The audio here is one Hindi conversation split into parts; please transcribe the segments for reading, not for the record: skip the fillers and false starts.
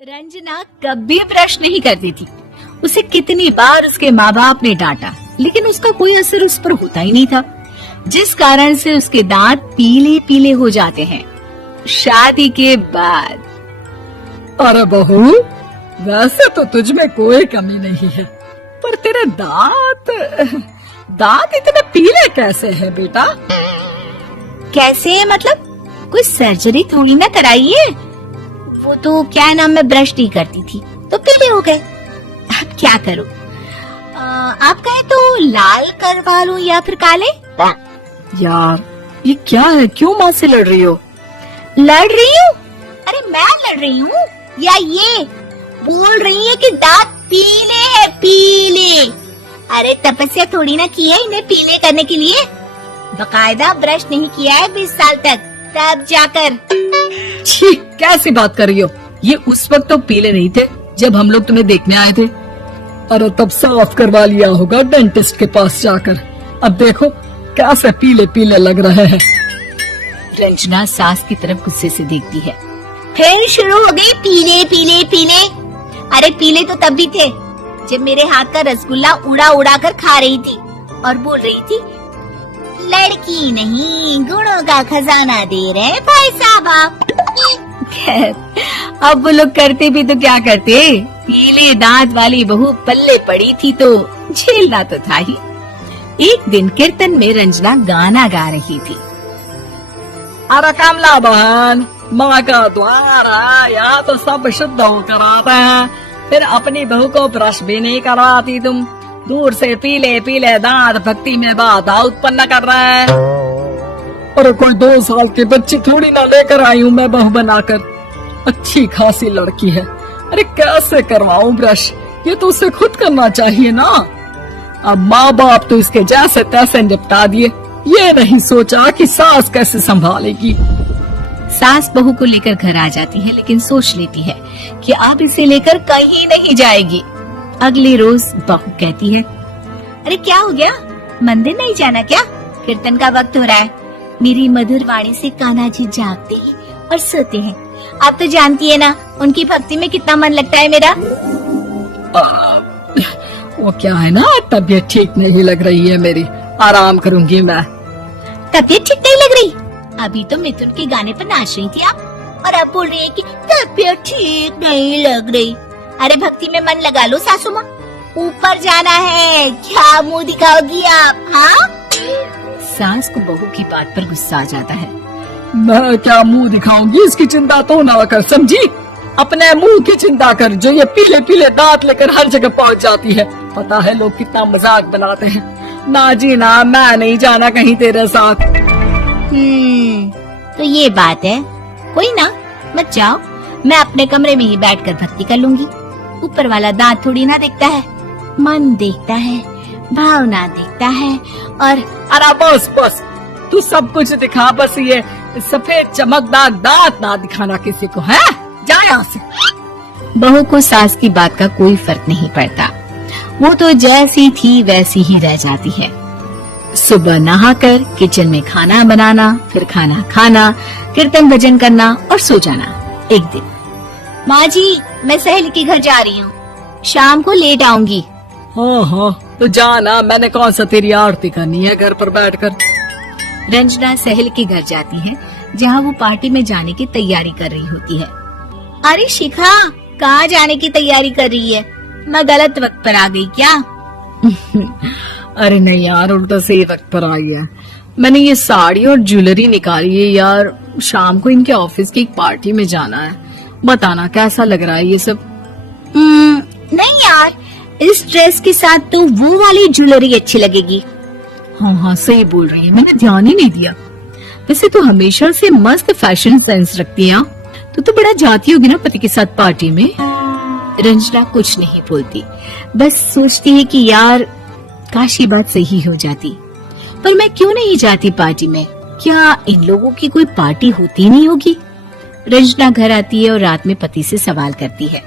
रंजना कभी ब्रश नहीं करती थी। उसे कितनी बार उसके माँ बाप ने डांटा, लेकिन उसका कोई असर उस पर होता ही नहीं था, जिस कारण से उसके दांत पीले पीले हो जाते हैं। शादी के बाद अरे बहू, वैसे तो तुझ में कोई कमी नहीं है, पर तेरे दांत इतने पीले कैसे हैं बेटा? कैसे मतलब? कोई सर्जरी थोड़ी ना कराई है। वो तो क्या नाम, मैं ब्रश नहीं करती थी तो पीले हो गए। अब क्या करूं? आप कहे तो लाल करवा लूं या फिर काले? यार ये क्या है, क्यों माँ से लड़ रही हो? लड़ रही हूँ? अरे मैं लड़ रही हूँ या ये बोल रही है कि दांत पीले है, पीले। अरे तपस्या थोड़ी ना की है इन्हें पीले करने के लिए, बकायदा ब्रश नहीं किया है 20 साल तक, तब जाकर। छी, कैसी बात कर रही हो? ये उस वक्त तो पीले नहीं थे जब हम लोग तुम्हें देखने आए थे। अरे तब साफ करवा लिया होगा डेंटिस्ट के पास जाकर। अब देखो कैसे पीले पीले लग रहे हैं। रंजना सास की तरफ गुस्से से देखती है। फिर शुरू हो गई पीले पीले पीले। अरे पीले तो तब भी थे जब मेरे हाथ का रसगुल्ला उड़ा उड़ा कर खा रही थी और बोल रही थी, लड़की नहीं गुणों का खजाना दे रहे भाई साहब। खैर अब वो लोग करते भी तो क्या करते, पीले दांत वाली बहू पल्ले पड़ी थी तो झेलना तो था ही। एक दिन कीर्तन में रंजना गाना गा रही थी। अरे कमला बहन, माँ का द्वार है, यहाँ तो सब शुद्ध होकर आते हैं, फिर अपनी बहू को ब्रश भी नहीं करवाती तुम। दूर से पीले पीले दांत भक्ति में बाधा उत्पन्न कर रहे हैं। अरे कोई 2 साल की बच्ची थोड़ी ना लेकर आई हूँ मैं बहू बनाकर। अच्छी खासी लड़की है, अरे कैसे करवाऊं ब्रश? ये तो उसे खुद करना चाहिए ना। अब माँ बाप तो इसके जैसे तैसे निपटा दिए, ये नहीं सोचा कि सास कैसे संभालेगी। सास बहू को लेकर घर आ जाती है, लेकिन सोच लेती है कि अब इसे लेकर कहीं नहीं जाएगी। अगले रोज बहू कहती है, अरे क्या हो गया, मंदिर नहीं जाना क्या? कीर्तन का वक्त हो रहा है। मेरी मधुर वाणी से कान्हा जी जागते हैं और सोते हैं। आप तो जानती है ना उनकी भक्ति में कितना मन लगता है मेरा। वो क्या है ना, तबीयत ठीक नहीं लग रही है मेरी, आराम करूंगी मैं। तबीयत ठीक नहीं लग रही? अभी तो मिथुन के गाने पर नाच रही थी आप, और अब बोल रही है कि तबीयत ठीक नहीं लग रही। अरे भक्ति में मन लगा लो सासू माँ, ऊपर जाना है, क्या मुंह दिखाओगी आप? हाँ? सास को बहू की बात पर गुस्सा आ जाता है। मैं क्या मुंह दिखाऊंगी, इसकी चिंता तो ना कर, समझी? अपने मुंह की चिंता कर, जो ये पीले पीले दांत लेकर हर जगह पहुंच जाती है। पता है लोग कितना मजाक बनाते हैं। ना जी ना, मैं नहीं जाना कहीं तेरे साथ। तो ये बात है, कोई ना, मत जाओ, मैं अपने कमरे में ही बैठकर भक्ति कर लूंगी। ऊपर वाला दांत थोड़ी ना देखता है, मन देखता है, भावना देखता है। और अरे बस बस, तू सब कुछ दिखा, बस ये सफेद चमकदार दांत ना दिखाना किसी को, है? जा यहाँ से। बहू को सास की बात का कोई फर्क नहीं पड़ता, वो तो जैसी थी वैसी ही रह जाती है। सुबह नहाकर किचन में खाना बनाना, फिर खाना खाना, कीर्तन भजन करना और सो जाना। एक दिन, माँ जी मैं सहेली के घर जा रही हूँ, शाम को लेट आऊंगी। हाँ हाँ तो जाना, मैंने कौन सा तेरी आरती करनी है घर पर बैठकर। रंजना सहेली के घर जाती है, जहाँ वो पार्टी में जाने की तैयारी कर रही होती है। अरे शिखा, कहाँ जाने की तैयारी कर रही है? मैं गलत वक्त पर आ गई क्या? अरे नहीं यार, उल्टा सही वक्त पर आई है। मैंने ये साड़ी और ज्वेलरी निकाली है यार, शाम को इनके ऑफिस की एक पार्टी में जाना है। बताना कैसा लग रहा है ये सब? नहीं यार, इस ड्रेस के साथ तो वो वाली ज्वेलरी अच्छी लगेगी। हाँ हाँ सही बोल रही है, मैंने ध्यान ही नहीं दिया। वैसे तो हमेशा से मस्त फैशन सेंस रखती है। तो बड़ा जाती होगी ना पति के साथ पार्टी में। रंजना कुछ नहीं बोलती, बस सोचती है कि यार काश ये बात सही हो जाती, पर मैं क्यों नहीं जाती पार्टी में? क्या इन लोगों की कोई पार्टी होती नहीं होगी? रंजना घर आती है और रात में पति से सवाल करती है,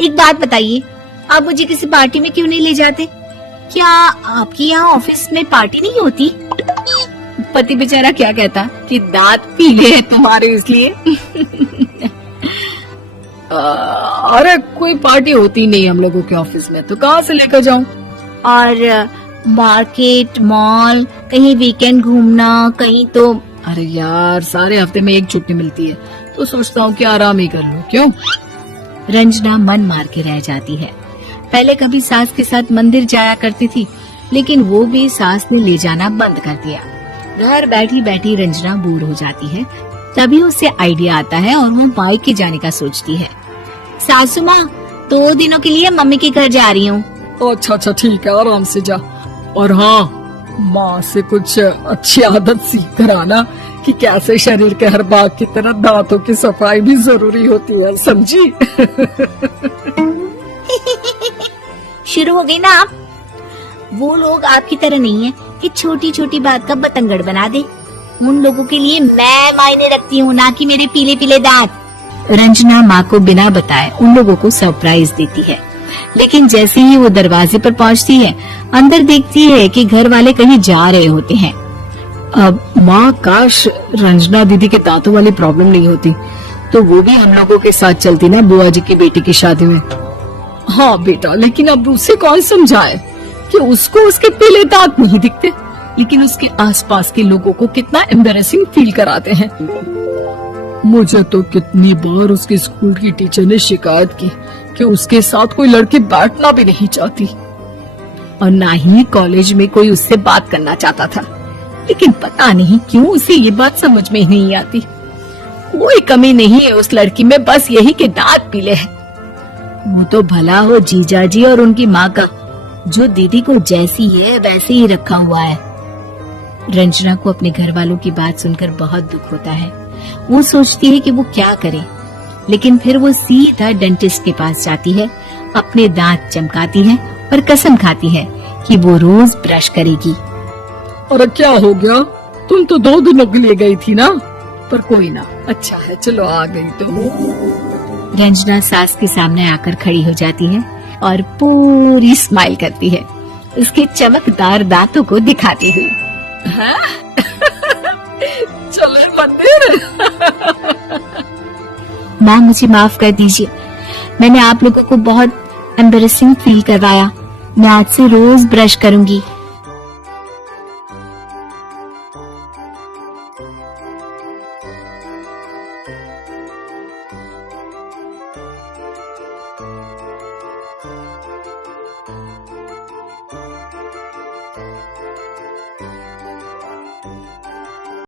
एक बात बताइए, आप मुझे किसी पार्टी में क्यों नहीं ले जाते? क्या आपके यहाँ ऑफिस में पार्टी नहीं होती? पति बेचारा क्या कहता कि दांत पीले हैं तुम्हारे इसलिए। अरे कोई पार्टी होती नहीं हम लोगों के ऑफिस में, तो कहाँ से लेकर जाऊं? और मार्केट, मॉल, कहीं वीकेंड घूमना, कहीं तो। अरे यार सारे हफ्ते में एक छुट्टी मिलती है, तो सोचता हूँ कि आराम ही कर लूं। क्यों? रंजना मन मार के रह जाती है। पहले कभी सास के साथ मंदिर जाया करती थी, लेकिन वो भी सास ने ले जाना बंद कर दिया। घर बैठी बैठी रंजना बोर हो जाती है। तभी उसे आइडिया आता है और वो मायके जाने का सोचती है। सासू माँ, 2 दिनों के लिए मम्मी के घर जा रही हूँ। अच्छा अच्छा ठीक है, आराम से जा। और हाँ, माँ से कुछ अच्छी आदत सीख कर आना कि कैसे शरीर के हर भाग की तरह दांतों की सफाई भी जरूरी होती है, समझी? शुरू हो गई ना आप? वो लोग आपकी तरह नहीं है कि छोटी छोटी बात का बतंगड़ बना दे। उन लोगों के लिए मैं मायने रखती हूँ, ना कि मेरे पीले पीले दांत। रंजना माँ को बिना बताए उन लोगों को सरप्राइज देती है, लेकिन जैसे ही वो दरवाजे पर पहुँचती है, अंदर देखती है कि घर वाले कहीं जा रहे होते हैं। अब माँ, काश रंजना दीदी के दांतों वाली प्रॉब्लम नहीं होती, तो वो भी हम लोगों के साथ चलती ना बुआ जी की बेटी की शादी में। हाँ बेटा, लेकिन अब उसे कौन समझाए कि उसको उसके पीले दांत नहीं दिखते, लेकिन उसके आसपास के लोगों को कितना एम्बैरेसिंग फील कराते हैं। मुझे तो कितनी बार उसके स्कूल की टीचर ने शिकायत की कि उसके साथ कोई लड़की बैठना भी नहीं चाहती, और ना ही कॉलेज में कोई उससे बात करना चाहता था। लेकिन पता नहीं क्यों उसे ये बात समझ में ही नहीं आती। कोई कमी नहीं है उस लड़की में, बस यही कि दांत पीले हैं। वो तो भला हो जीजा जी और उनकी माँ का, जो दीदी को जैसी है वैसे ही रखा हुआ है। रंजना को अपने घर वालों की बात सुनकर बहुत दुख होता है। वो सोचती है कि वो क्या करे, लेकिन फिर वो सीधा डेंटिस्ट के पास जाती है, अपने दांत चमकाती है और कसम खाती है कि वो रोज ब्रश करेगी। और क्या हो गया? तुम तो 2 दिनों के लिए गई थी ना? पर कोई ना, अच्छा है, चलो आ गई तो। रंजना सास के सामने आकर खड़ी हो जाती है और पूरी स्माइल करती है, उसके चमकदार दांतों को दिखाती हुई। चले मंदिर। माँ, मुझे माफ कर दीजिए, मैंने आप लोगों को बहुत एम्बैरेसिंग फील करवाया। मैं आज से रोज ब्रश करूंगी।